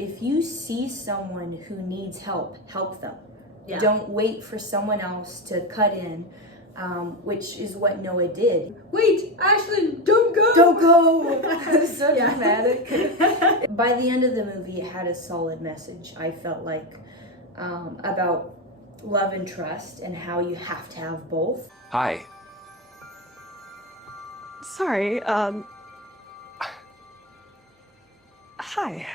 if you see someone who needs help, help them. Yeah. Don't wait for someone else to cut in, which is what Noah did. Wait, Ashlyn, don't go! Don't go! So Yeah. dramatic. By the end of the movie, it had a solid message, I felt like, about love and trust and how you have to have both. Hi. Sorry, hi.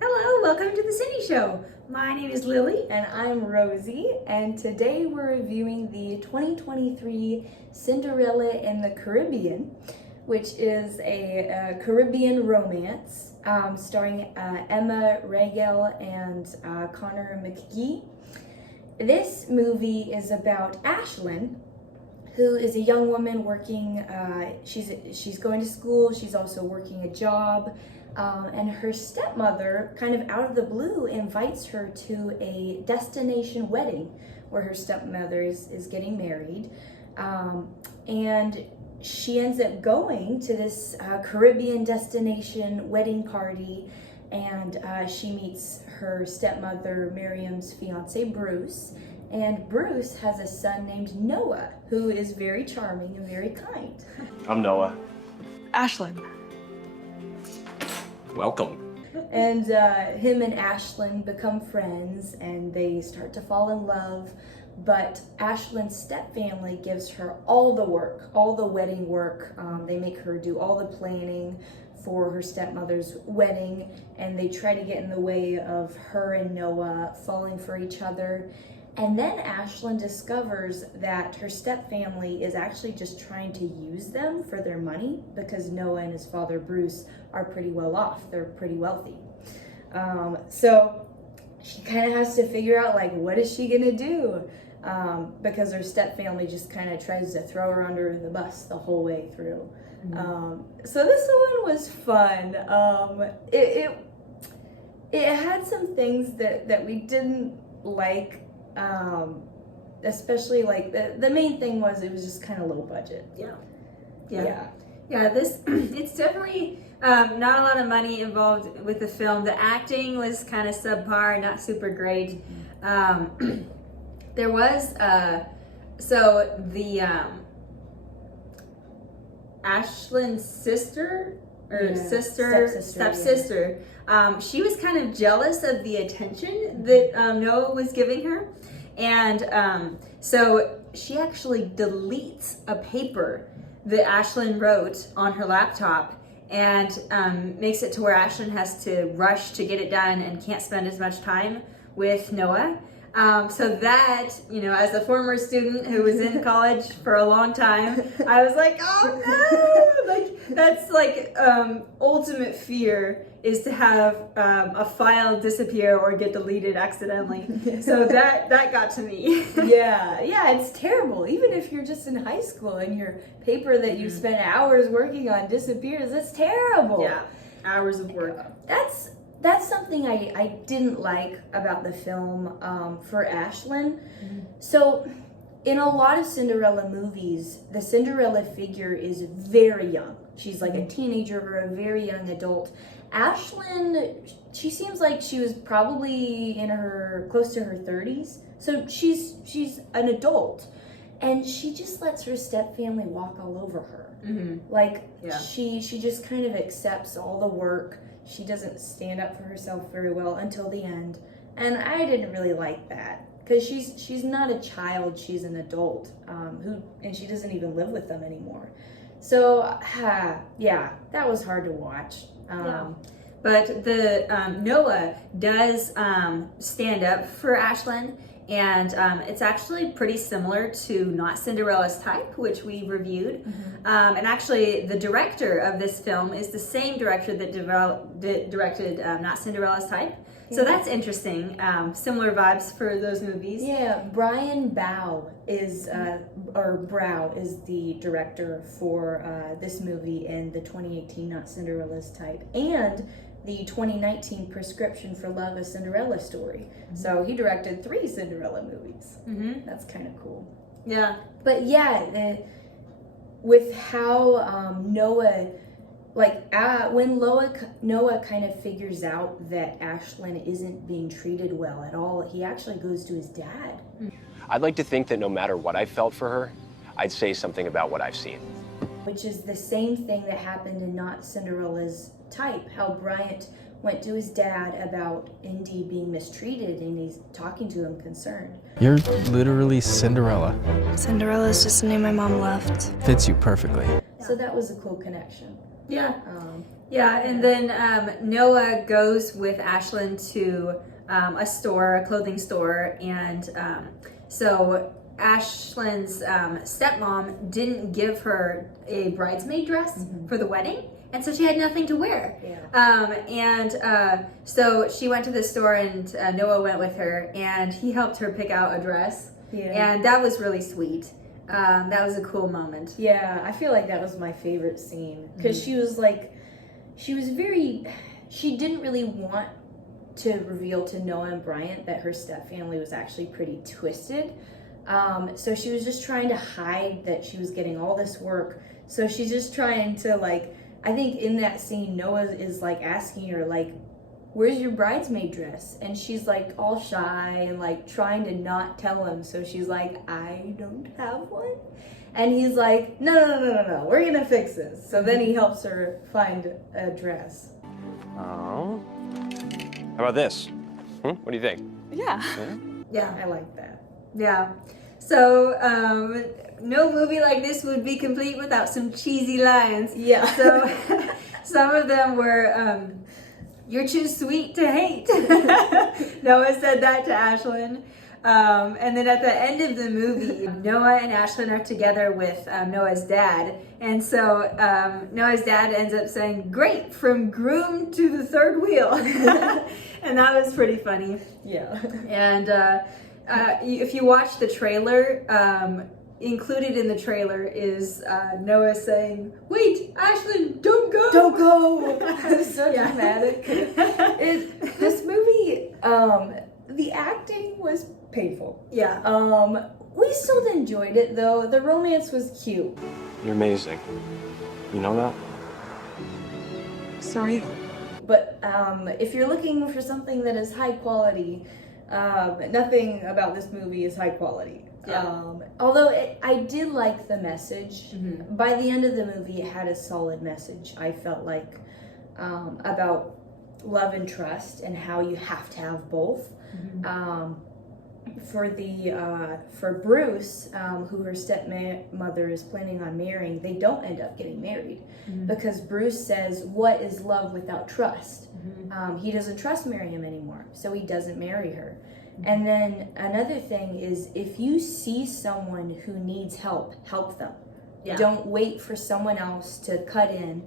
Hello, welcome to the Cindy Show. My name is Lily. And I'm Rosie, and today we're reviewing the 2023 Cinderella in the Caribbean, which is a Caribbean romance starring Emma Regel and Connor McGee. This movie is about Ashlyn, who is a young woman working, she's going to school, she's also working a job, and her stepmother, kind of out of the blue, invites her to a destination wedding where her stepmother is getting married. And she ends up going to this Caribbean destination wedding party, and she meets her stepmother, Miriam's fiancé, Bruce. And Bruce has a son named Noah, who is very charming and very kind. I'm Noah. Ashlyn. Welcome. And him and Ashlyn become friends, and they start to fall in love. But Ashlyn's stepfamily gives her all the work, all the wedding work. They make her do all the planning for her stepmother's wedding, and they try to get in the way of her and Noah falling for each other. And then Ashlyn discovers that her stepfamily is actually just trying to use them for their money because Noah and his father Bruce are pretty well off. They're pretty wealthy. So she kind of has to figure out, like, what is she gonna do? Because her stepfamily just kind of tries to throw her under the bus the whole way through. So this one was fun. It had some things that we didn't like. Especially like the main thing was it was just kind of low budget. Yeah. This it's definitely not a lot of money involved with the film. The acting was kind of subpar, not super great. There was so the Ashlyn's sister or stepsister. She was kind of jealous of the attention that Noah was giving her, and so she actually deletes a paper that Ashlyn wrote on her laptop and makes it to where Ashlyn has to rush to get it done and can't spend as much time with Noah. So that, as a former student who was in college for a long time, I was like, oh no! Like, that's like ultimate fear is to have a file disappear or get deleted accidentally. So that got to me. Yeah, it's terrible. Even if you're just in high school and your paper that you spent hours working on disappears, it's terrible. Yeah, hours of work. That's something I didn't like about the film for Ashlyn. So in a lot of Cinderella movies, the Cinderella figure is very young. She's like a teenager or a very young adult. Ashlyn, she seems like she was probably close to her 30s. So she's an adult. And she just lets her stepfamily walk all over her. Like, she just kind of accepts all the work. She doesn't stand up for herself very well until the end. And I didn't really like that. Because she's not a child, she's an adult. And she doesn't even live with them anymore. So, yeah, that was hard to watch. But the Noah does stand up for Ashlyn, and it's actually pretty similar to Not Cinderella's Type, which we reviewed. And actually, the director of this film is the same director that directed Not Cinderella's Type. So that's interesting. Similar vibes for those movies. Yeah, Brian Brow is the director for this movie and the 2018 Not Cinderella's Type and the 2019 Prescription for Love, a Cinderella Story. So he directed 3 Cinderella movies. That's kind of cool. Yeah. But yeah, with how Noah when Noah kind of figures out that Ashlyn isn't being treated well at all, he actually goes to his dad. I'd like to think that no matter what I felt for her, I'd say something about what I've seen. Which is the same thing that happened in Not Cinderella's Type, how Bryant went to his dad about Indy being mistreated, and he's talking to him concerned. You're literally Cinderella. Cinderella is just a name my mom left. Fits you perfectly. So that was a cool connection. Yeah. And then Noah goes with Ashlyn to a clothing store, and so Ashlyn's stepmom didn't give her a bridesmaid dress for the wedding, and so she had nothing to wear. So she went to the store, and Noah went with her, and he helped her pick out a dress, and that was really sweet. That was a cool moment. Yeah, I feel like that was my favorite scene, because she didn't really want to reveal to Noah and Bryant that her stepfamily was actually pretty twisted. So she was just trying to hide that she was getting all this work. So she's just trying to, I think in that scene, Noah is asking her, where's your bridesmaid dress? And she's all shy and trying to not tell him. So she's like, I don't have one. And he's like, no, we're gonna fix this. So then he helps her find a dress. Oh. How about this? What do you think? Yeah. Yeah. I like that. Yeah. So, no movie like this would be complete without some cheesy lines. Yeah. So, some of them were, you're too sweet to hate. Noah said that to Ashlyn. And then at the end of the movie, Noah and Ashlyn are together with Noah's dad. And so Noah's dad ends up saying, great, from groom to the third wheel. And that was pretty funny. Yeah. And if you watch the trailer, included in the trailer is Noah saying, wait, Ashlyn, don't go. Don't go. So dramatic. This movie, the acting was painful. Yeah. We still enjoyed it though. The romance was cute. You're amazing. You know that? Sorry. But if you're looking for something that is high quality, nothing about this movie is high quality. Yeah. Although I did like the message. By the end of the movie, it had a solid message, I felt like, about love and trust and how you have to have both. For Bruce, who her stepmother is planning on marrying, they don't end up getting married because Bruce says, what is love without trust? He doesn't trust Miriam anymore, so he doesn't marry her. And then another thing is, if you see someone who needs help, help them. Yeah. Don't wait for someone else to cut in,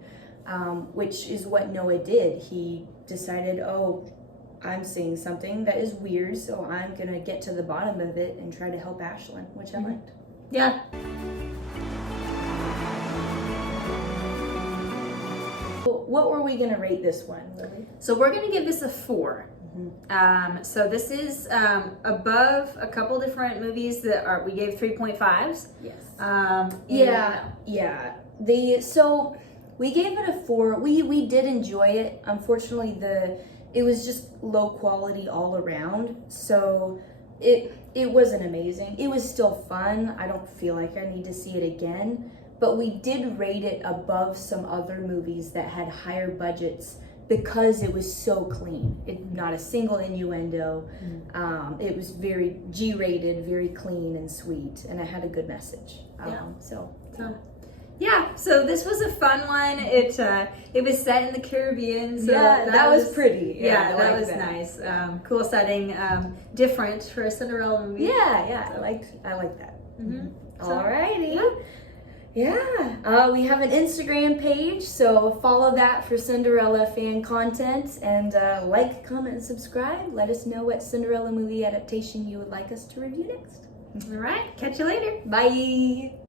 which is what Noah did. He decided, I'm seeing something that is weird, so I'm gonna get to the bottom of it and try to help Ashlyn, which I liked. Yeah. What were we gonna rate this one, Lily? So we're gonna give this a 4. So this is above a couple different movies that we gave 3.5s. Yes. So we gave it a 4. We did enjoy it. Unfortunately, it was just low quality all around. So it wasn't amazing. It was still fun. I don't feel like I need to see it again. But we did rate it above some other movies that had higher budgets because it was so clean. Not a single innuendo. It was very G-rated, very clean and sweet, and it had a good message. So this was a fun one. It was set in the Caribbean. So that was pretty. That was nice. Cool setting. Different for a Cinderella movie. Yeah. I like that. Alrighty. Yeah. We have an Instagram page, so follow that for Cinderella fan content, and like, comment, and subscribe. Let us know what Cinderella movie adaptation you would like us to review next. All right. Catch you later. Bye.